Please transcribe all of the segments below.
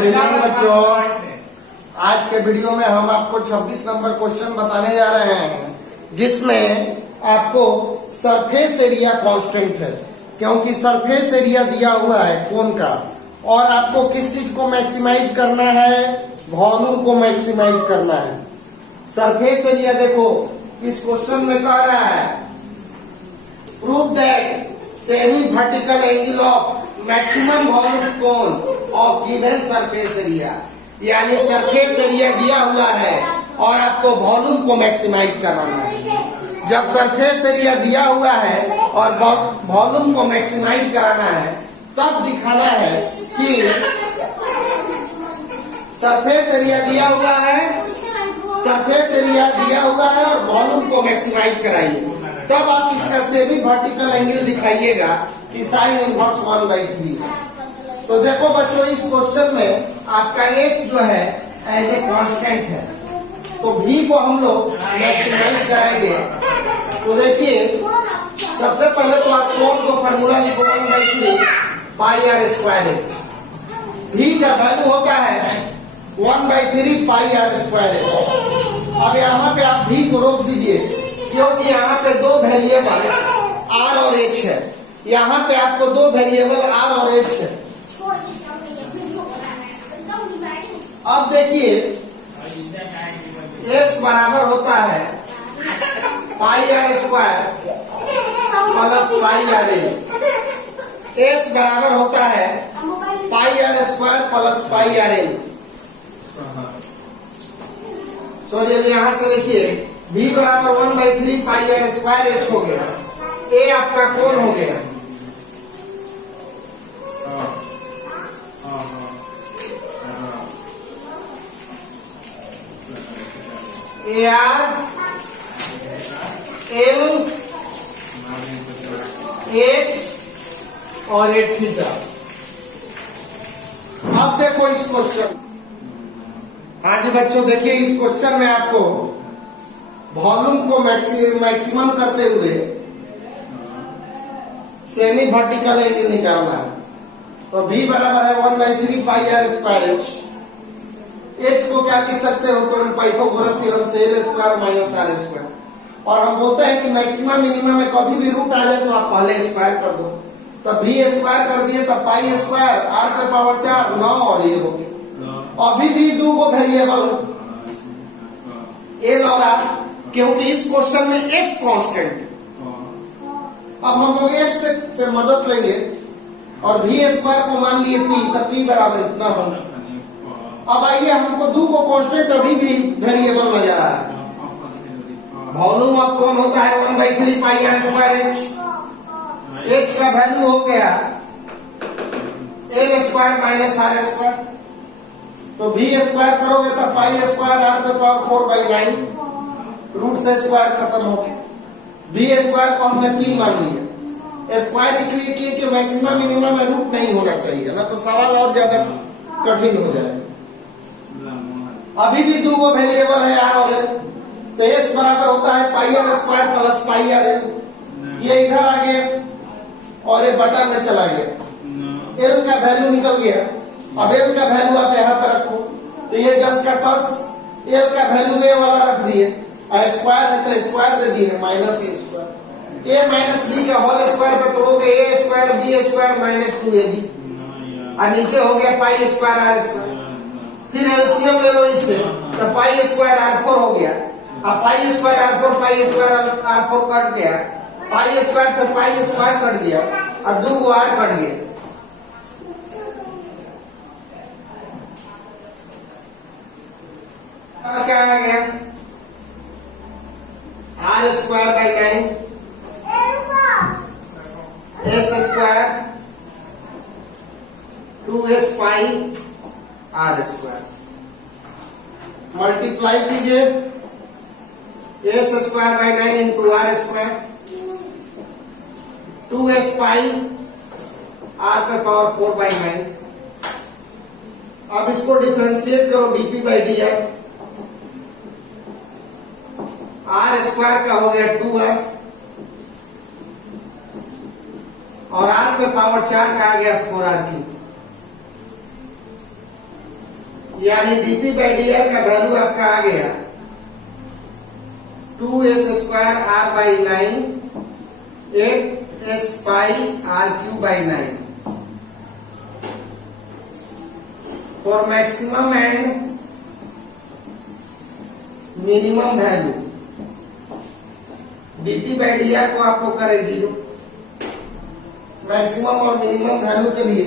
Good evening बच्चों। आज के वीडियो में हम आपको 26 नंबर क्वेश्चन बताने जा रहे हैं, जिसमें आपको सरफेस एरिया कांस्टेंट है, क्योंकि सरफेस एरिया दिया हुआ है कोन का, और आपको किस चीज को मैक्सिमाइज करना है, वॉल्यूम को मैक्सिमाइज करना है। सरफेस एरिया देखो इस क्वेश्चन में कह रहा है prove that semi vertical angle of maximum volume cone of given surface area, यानी सरफेस एरिया दिया हुआ है और आपको वॉल्यूम को मैक्सिमाइज कराना है। जब सरफेस एरिया दिया हुआ है और वॉल्यूम को मैक्सिमाइज कराना है, तब दिखाना है कि सरफेस एरिया दिया हुआ है, सरफेस एरिया दिया हुआ है और वॉल्यूम को मैक्सिमाइज कराइए, तब आप इसका सेमी वर्टिकल एंगल दिखाइएगा कि साइन इनवर्स 1/3। तो देखो बच्चों, इस क्वेश्चन में आपका एस जो है एज ए कांस्टेंट है, तो भी को हम लोग मैक्सिमाइज कराएंगे। तो देखिए सबसे पहले तो आप कोण को फॉर्मूला लिखो 1/3 पाई आर स्क्वायर। भी का वैल्यू होता है 1/3 पाई आर स्क्वायर। अब यहाँ पे आप भी को रोक दीजिए, क्योंकि यहाँ पे दो वेरिएबल आर और एच है। यहाँ पे आपको दो वेरिएबल आर और एच है। अब देखिए एस बराबर होता है pi are square plus pi R L. S बराबर होता है pi are square plus pi R L. Sorry, अब यहां से देखिए v बराबर 1/3 पाई आर स्क्वायर एच हो गया। ए आपका कोण हो गया। ए आर एल एच और एट थीटा। अब देखो इस क्वेश्चन। हाँ जी बच्चों, देखिए इस क्वेश्चन में आपको वॉल्यूम को मैक्सिमम करते हुए सेमी वर्टिकल एंगल निकालना है। तो v बराबर है 1/3 pi are square h. H को क्या लिख सकते हो, तो पाइथागोरस थ्योरम से l square minus r square. और हम बोलते हैं कि मैक्सिमम मिनिमम में कभी भी रूट आ जाए तो आप पहले स्क्वायर कर दो। तब v स्क्वायर कर दिए, तब पाई स्क्वायर आर पे पावर 4 9 और ये हो गया। अभी भी दो को वेरिएबल एल और आर, क्योंकि इस क्वेश्चन में एस कांस्टेंट। अब हम लोग एस से मदद लेंगे और भी स्क्वायर को मान लिए पी, तब पी बराबर इतना होगा। अब आइए, हमको दो को कांस्टेंट अभी भी वेरिएबल नजर आ रहा है। वॉल्यूम ऑफ कौन होता है 1/3 pi are square h. H का वैल्यू हो गया l square minus r square. तो भी स्क्वायर करोगे तब पाई स्क्वायर आर पे पावर 4/9, रूट से स्क्वायर खत्म हो गया। भी स्क्वायर को हमने पी मान लिया। स्क्वायर इसलिए किए कि मैक्सिमम मिनिमम में रूट नहीं होना चाहिए, ना तो सवाल और ज्यादा कठिन हो जाएगा। अभी भी दो वो वेरिएबल है आर और एल, तो एस बराबर होता है pi are square plus pi R L. ये इधर आ गया और ये बटा में चला गया। एल का वैल्यू निकल गया। अब एल का वैल्यू आप यहाँ पे रखो, तो ये 10 का 10 एल का वैल्यू ए वाला रख दिए, और स्क्वायर है तो स्क्वायर दे दिए minus A square. A minus B का होल स्क्वायर पे तोड़ोगे A square B square minus 2ab, और नीचे हो गया पाई स्क्वायर आर स्क्वायर। फिर एलसीएम ले लो इससे, तो पाई स्क्वायर r4 हो गया। अब pi square r4 pi square r4 cut गया, पाई स्क्वायर से पाई स्क्वायर कट गया और 2 को r कट गया। क्या आ गया R square by 9 S square 2s pi are square. Multiply कीजिए S square by 9 into R square 2s pi R पे पावर 4/9। अब इसको डिफरेंशिएट करो dp by D R square का हो गया 2r और r पे पावर 4 का आ गया 4r3। यानी डीपी बाई डी आर का वैल्यू आपका आ गया 2s² r/9 8s pi r³/9 for maximum and minimum value. DP by D are को आपको करे 0, मैक्सिमम और मिनिमम वैल्यू के लिए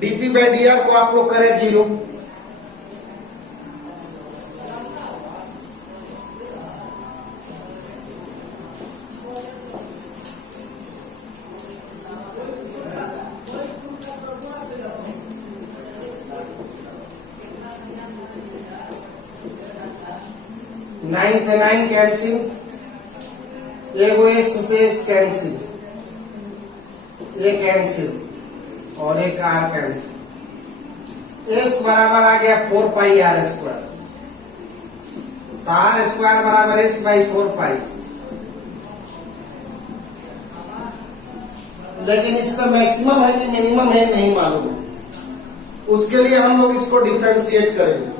डीपी बाई डी आर को आप लोग करें 0। नाइन से 9 कैंसिल, एगो एस से एस कैंसिल, ये कैंसिल और एक आर कैंसिल। एस बराबर आ गया 4 पाई आर स्क्वायर, तो आर स्क्वायर बराबर एस बाई 4 पाई। लेकिन इसका मैक्सिमम है कि मिनिमम है नहीं मालूम, उसके लिए हम लोग इसको डिफरेंशिएट करेंगे।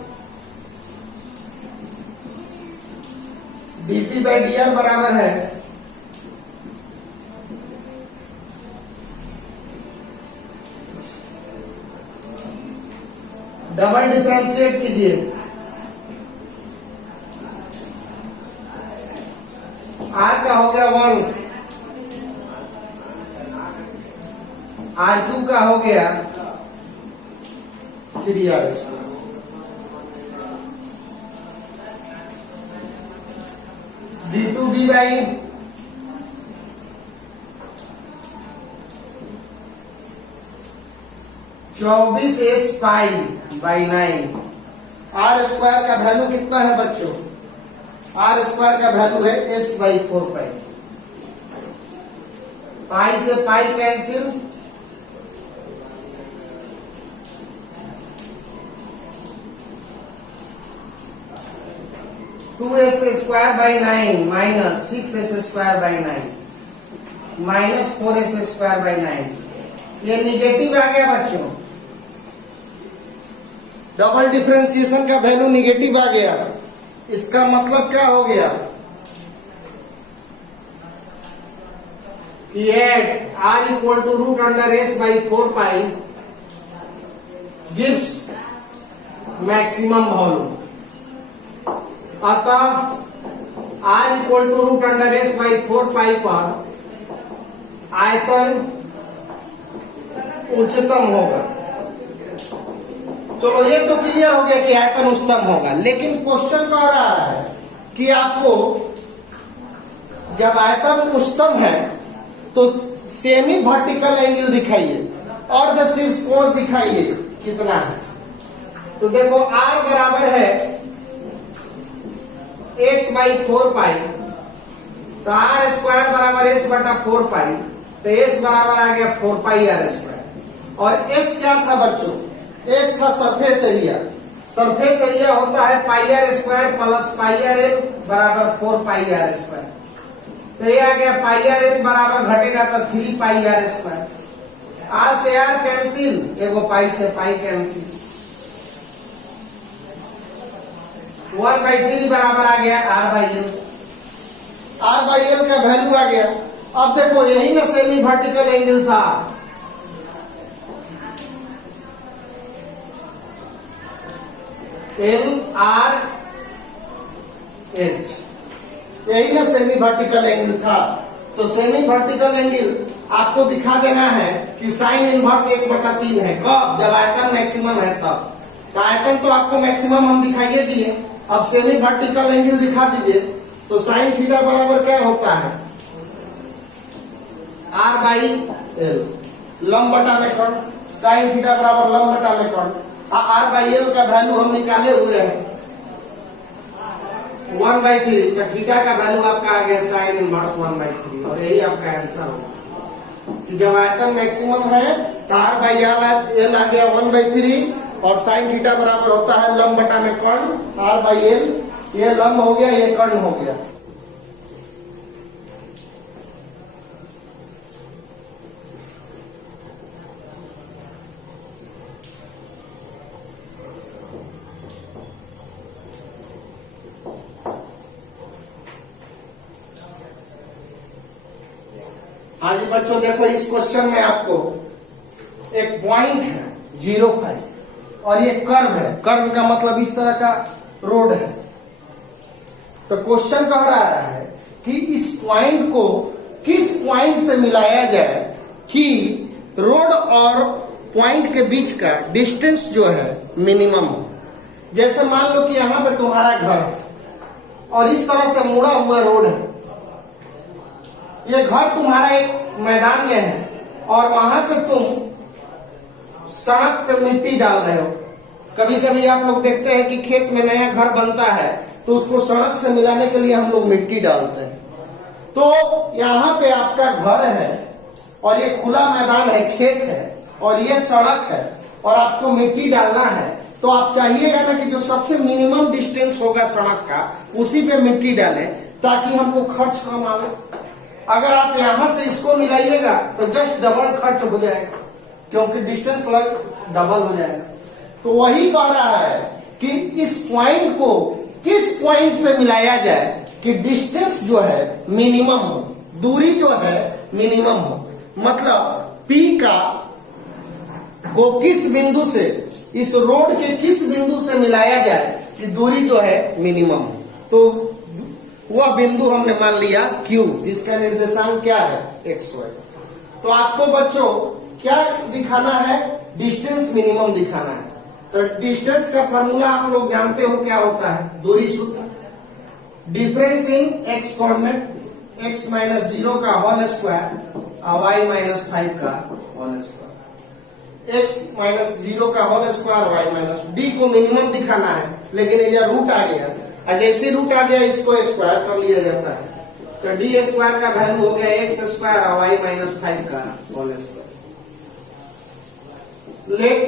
डीपी बाई डी आर बराबर है डबल डिफरेंशिएट कीजिए, आर का हो गया 1, R2 का हो गया 3r², d2b by 24s pi by 9। R square का वैल्यू कितना है बच्चों? आर स्क्वायर का वैल्यू है s बाई 4 पाई। पाई से pi cancel, two s square by 9 minus 6s square by 9 minus 4s square by 9। ये निगेटिव आ गया बच्चों, डबल डिफरेंशिएशन का वैल्यू निगेटिव आ गया। इसका मतलब क्या हो गया कि at r equal to root under s by 4 pi gives maximum volume. अतः r equal to root under s by 4 pi पर आयतन उच्चतम होगा। चलो ये तो क्लियर हो गया कि आयतन उच्चतम होगा, लेकिन क्वेश्चन कह रहा है कि आपको जब आयतन उच्चतम है तो सेमी वर्टिकल एंगल दिखाइए और द शीर्ष कोण दिखाइए कितना है। तो देखो आर बराबर है एस बाई 4 पाई, तो आर स्क्वायर बराबर एस बटा 4 पाई, तो एस बराबर आ गया 4 पाई आर स्क्वायर। और एस क्या था बच्चों? एस था सरफेस एरिया। सरफेस एरिया होता है pi are square plus pi R L बराबर 4 पाई आर स्क्वायर। तो ये आ गया पाई आर एल बराबर घटेगा तो 3 पाई आर स्क्वायर। आर से आर कैंसिल, एगो पाई से पाई कैंसिल, 1/3 बराबर आ गया r by l. R by l का वैल्यू आ गया। अब देखो यही ना सेमी वर्टिकल एंगल था, एल आर एच, यही ना सेमी वर्टिकल एंगल था। तो सेमी वर्टिकल एंगल आपको दिखा देना है कि साइन इनवर्स 1/3 है। कब? जब आयतन मैक्सिमम है तब। तो आयतन तो आपको मैक्सिमम हम दिखाइए दिए, अब सेमी वर्टिकल एंगल दिखा दीजिए। तो साइन थीटा बराबर क्या होता है? आर बाई एल, लंब बटा में कर्ण। साइन थीटा बराबर लंब बटा में कर्ण। आर बाई एल का वैल्यू हम निकाले हुए हैं 1/3, तो थीटा का वैल्यू आपका आ गया साइन इनवर्स 1/3, और यही आपका आंसर होगा। जब आयतन मैक्सिमम है तो आर बाई एल आ गया 1/3 और साइन थीटा बराबर होता है लंब बटा में कर्ण। आर बाई एल, ये लंब हो गया, ये कर्ण हो गया। हाँ जी बच्चों, देखो इस क्वेश्चन में आपको एक पॉइंट है 0,5 और ये कर्व है। कर्व का मतलब इस तरह का रोड है। तो क्वेश्चन कह रहा है कि इस पॉइंट को किस पॉइंट से मिलाया जाए कि रोड और पॉइंट के बीच का डिस्टेंस जो है मिनिमम हो। जैसे मान लो कि यहां पे तुम्हारा घर है और इस तरह से मुड़ा हुआ रोड है। ये घर तुम्हारा एक मैदान में है और वहां से तुम सड़क पे मिट्टी डाल रहे हो। कभी कभी आप लोग देखते हैं कि खेत में नया घर बनता है तो उसको सड़क से मिलाने के लिए हम लोग मिट्टी डालते हैं। तो यहाँ पे आपका घर है और ये खुला मैदान है, खेत है और ये सड़क है और आपको मिट्टी डालना है। तो आप चाहिएगा ना कि जो सबसे मिनिमम डिस्टेंस होगा सड़क का उसी पे मिट्टी डालें ताकि हमको खर्च कम आवे। अगर आप यहाँ से इसको मिलाइएगा तो जस्ट डबल खर्च हो जाएगा क्योंकि डिस्टेंस डबल हो जाएगा। तो वही कह रहा है कि इस पॉइंट को किस पॉइंट से मिलाया जाए कि डिस्टेंस जो है मिनिमम हो, दूरी जो है मिनिमम हो। मतलब P का को किस बिंदु से, इस रोड के किस बिंदु से मिलाया जाए कि दूरी जो है मिनिमम हो। तो वह बिंदु हमने मान लिया Q, जिसका निर्देशांक क्या है XY। तो आपको बच्चों क्या दिखाना है, डिस्टेंस मिनिमम दिखाना है। तो डिस्टेंस का फॉर्मूला आप लोग जानते हो क्या होता है, दूरी सूत्र, difference in x coordinate, x minus 0 का होल स्क्वायर और y माइनस 5 का होल स्क्वायर। x माइनस 0 का whole square, y minus d को मिनिमम दिखाना है, लेकिन ये रूट आ गया और जैसे रूट आ गया इसको स्क्वायर कर लिया जाता है। तो डी स्क्वायर का वैल्यू हो गया एक्स स्क्वायर और वाई माइनस 5 का whole square. Let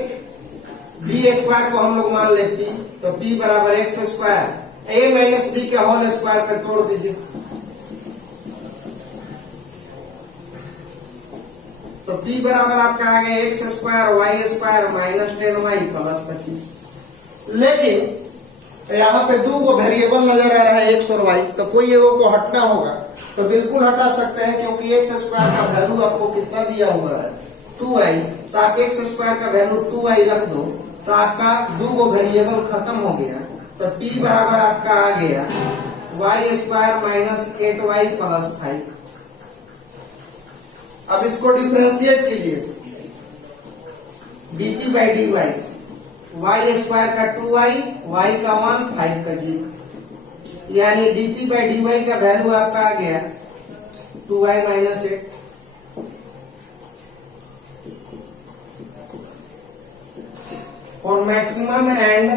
d square को हम लोग मान लेते हैं तो पी बराबर एक्स स्क्वायर ए माइनस बी के होल स्क्वायर पर तोड़ दीजिए। तो पी बराबर आपका आ गया x square y square minus 10y plus 25। लेकिन यहाँ पे दो को वेरिएबल नजर आ रहा है एक्स और वाई, तो कोई एगो को हटना होगा तो बिल्कुल हटा सकते हैं क्योंकि एक्स स्क्वायर का वैल्यू आपको कितना दिया हुआ है 2y। तो आप एक्स स्क्वायर का वैल्यू 2y रख दो तो आपका दो को वेरिएबल खत्म हो गया। तो p बराबर आपका आ गया Y square minus 8y plus 5। अब इसको डिफ्रेंशिएट कीजिए, dt by dy, y square का 2y, y का 1, 5 का 0, यानी dt बाई dy का वैल्यू आपका आ गया 2y minus 8। For maximum and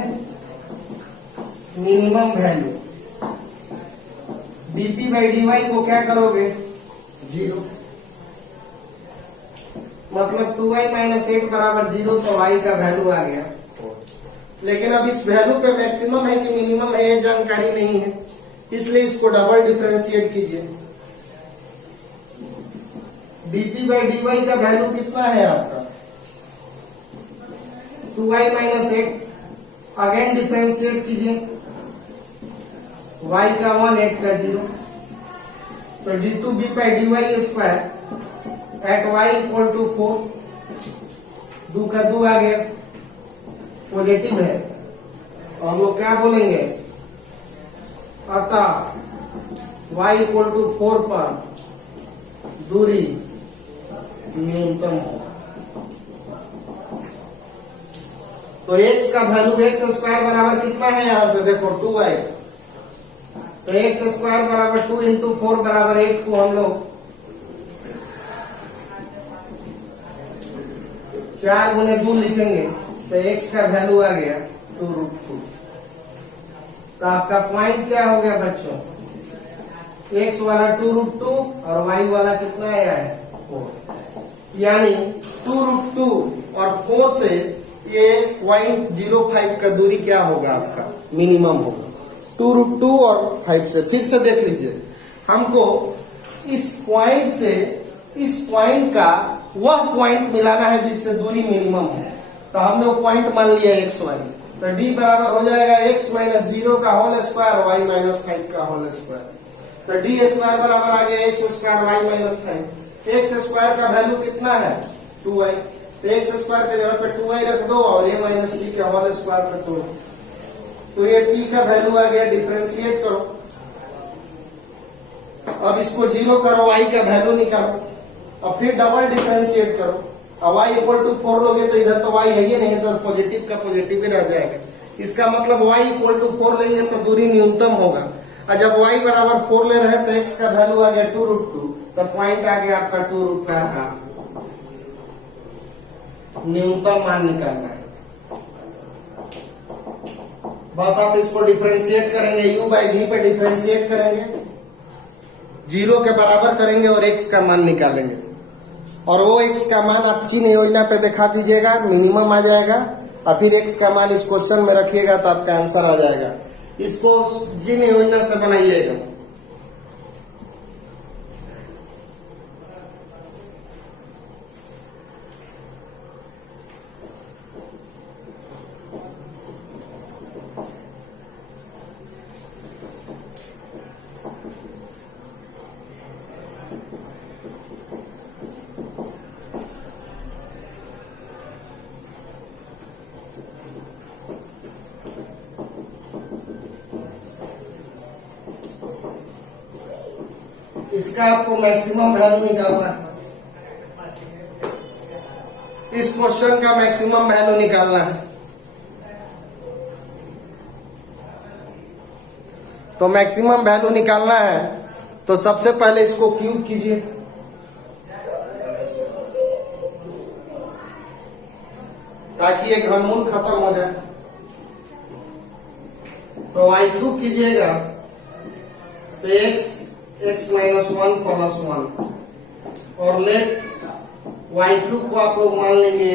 minimum value dt by dy को क्या करोगे 0, मतलब 2y माइनस 8 बराबर 0, तो y का वैल्यू आ गया। लेकिन अब इस वैल्यू पे मैक्सिमम है कि मिनिमम है ये जानकारी नहीं है, इसलिए इसको डबल डिफरेंशिएट कीजिए। dt बाई dy का वैल्यू कितना है आपका 2y माइनस 8, अगेन डिफरेंशिएट कीजिए, y का 1, 8 का 0, तो d2b by dy square at y equal to 4, 2 का 2 आ गया, पॉजिटिव है और हम लोग क्या बोलेंगे, अतः y इक्वल टू 4 पर दूरी न्यूनतम हो। तो x का वैल्यू एक्स स्क्वायर बराबर कितना है, यहां से देखो 2y, तो एक्स स्क्वायर बराबर 2 इंटू 4 बराबर 8 को हम लोग 4 गुने 2 लिखेंगे तो x का वैल्यू आ गया 2√2। तो आपका पॉइंट क्या हो गया बच्चों, x वाला 2√2 और y वाला कितना आया है 4, यानी 2√2 और 4 से ये 0.05 का दूरी क्या होगा आपका मिनिमम होगा, 2√2 और 5 से। फिर से देख लीजिए, हमको इस पॉइंट से इस पॉइंट का वह पॉइंट मिलाना है जिससे दूरी मिनिमम है। तो हमने वो पॉइंट मान लिया एक्स वाई, तो d बराबर हो जाएगा x माइनस 0 का होल स्क्वायर y माइनस 5 का होल स्क्वायर। तो d स्क्वायर बराबर आ गया x square y minus 5। X square का वैल्यू कितना है 2y, तो एक्स स्क्वायर के जगह पे 2y रख दो और a माइनस टी के होल स्क्वायर पे 2, तो ये t का वैल्यू आ गया, डिफरेंशिएट करो। अब इसको 0 करो, y का वैल्यू निकालो, अब फिर डबल डिफरेंशिएट करो। अब y इक्वल टू 4 लोगे तो इधर तो y है ही नहीं, तो पॉजिटिव का पॉजिटिव ही रह जाएगा। इसका मतलब y इक्वल टू 4 लेंगे तो दूरी न्यूनतम होगा, और जब y बराबर 4 ले रहे हैं तो x का वैल्यू आ गया 2√2, तो पॉइंट आ गया आपका 2√2 का न्यूनतम मान निकालना है। बस आप इसको डिफरेंशिएट करेंगे, u बाई v पे डिफरेंशिएट करेंगे, 0 के बराबर करेंगे और x का मान निकालेंगे, और वो x का मान आप चिन्ह योजना पे दिखा दीजिएगा, मिनिमम आ जाएगा, और फिर x का मान इस क्वेश्चन में रखिएगा तो आपका आंसर आ जाएगा। इसको चिन्ह योजना से बनाइएगा। इसका आपको मैक्सिमम वैल्यू निकालना है, इस क्वेश्चन का मैक्सिमम वैल्यू निकालना है। तो मैक्सिमम वैल्यू निकालना है तो सबसे पहले इसको क्यूब कीजिए, ताकि ये घनमूल खत्म हो जाए। तो y क्यूब कीजिएगा तो x माइनस 1 प्लस 1, और लेट y क्यूब को आप लोग मान लेंगे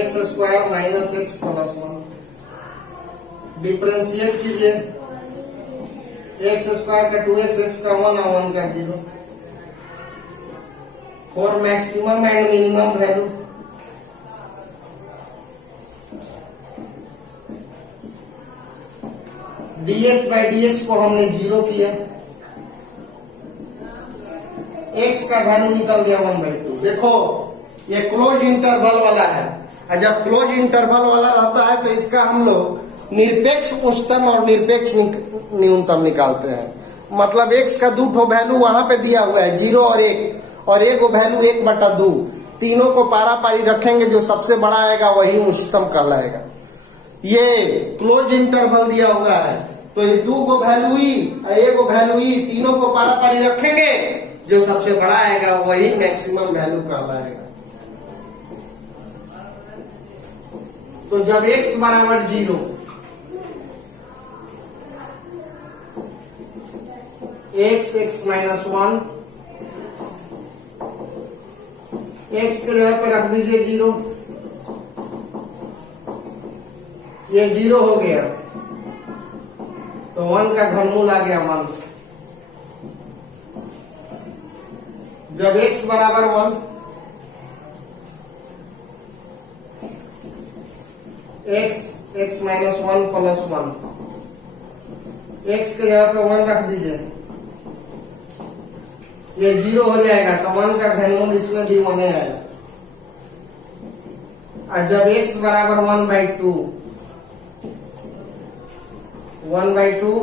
x square minus x plus 1। Differentiate कीजिए, x स्क्वायर का 2x, x का 1 और 1 का 0, for maximum and minimum value. ds by dx को हमने 0 किया, x का वैल्यू निकल गया 1/2। देखो ये क्लोज इंटरवल वाला है, और जब क्लोज इंटरवल वाला रहता है तो इसका हम लोग निरपेक्ष उच्चतम और निरपेक्ष न्यूनतम निकालते हैं। मतलब x का 2 वैल्यू वहां पे दिया हुआ है 0 और 1, और एक वैल्यू 1/2, तीनों को पारा पारी रखेंगे, जो सबसे बड़ा आएगा वही उच्चतम कहलाएगा। ये क्लोज इंटरवल दिया हुआ है, तो ये 2 को वैल्यू ई, 1 को वैल्यू ई, तीनों को पारा पारी रखेंगे, जो सबसे बड़ा आएगा वही मैक्सिमम वैल्यू कहलाएगा। तो जब x बराबर 0, x माइनस 1, x के जगह पे रख दीजिए 0, ये 0 हो गया तो 1 का घनमूल आ गया 1। जब x बराबर 1, x माइनस 1 प्लस 1, x के जगह पे 1 रख दीजिए, ये 0 हो जाएगा तो 1 का घनमूल इसमें भी 1 आएगा। और जब x बराबर 1/2, 1/2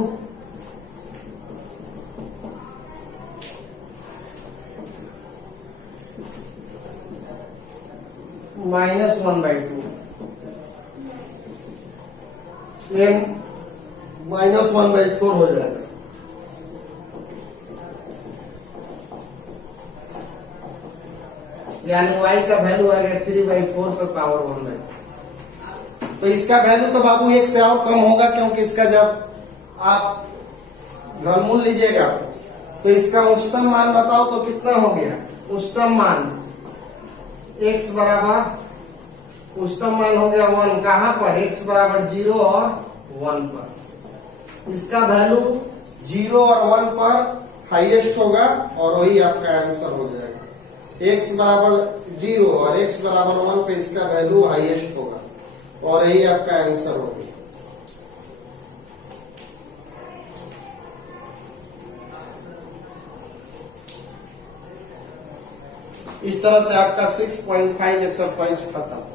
माइनस 1/2, ये माइनस 1/4 हो जाएगा। यानी y का वैल्यू आ गया 3/4 पे पावर 1/2। तो इसका वैल्यू तो बाबू 1 से और कम होगा, क्योंकि इसका जब आप घनमूल लीजिएगा तो इसका उच्चतम मान बताओ तो कितना हो गया। उच्चतम मान x बराबर उच्चतम मान हो गया 1, कहां पर, x बराबर 0 और 1 पर। इसका वैल्यू 0 और 1 पर हाईएस्ट होगा, और वही आपका आंसर हो जाएगा। x बराबर 0 और x बराबर 1 पे इसका वैल्यू हाईएस्ट होगा, और यही आपका आंसर होगा। इस तरह से आपका 6.5 एक्सरसाइज खत्म।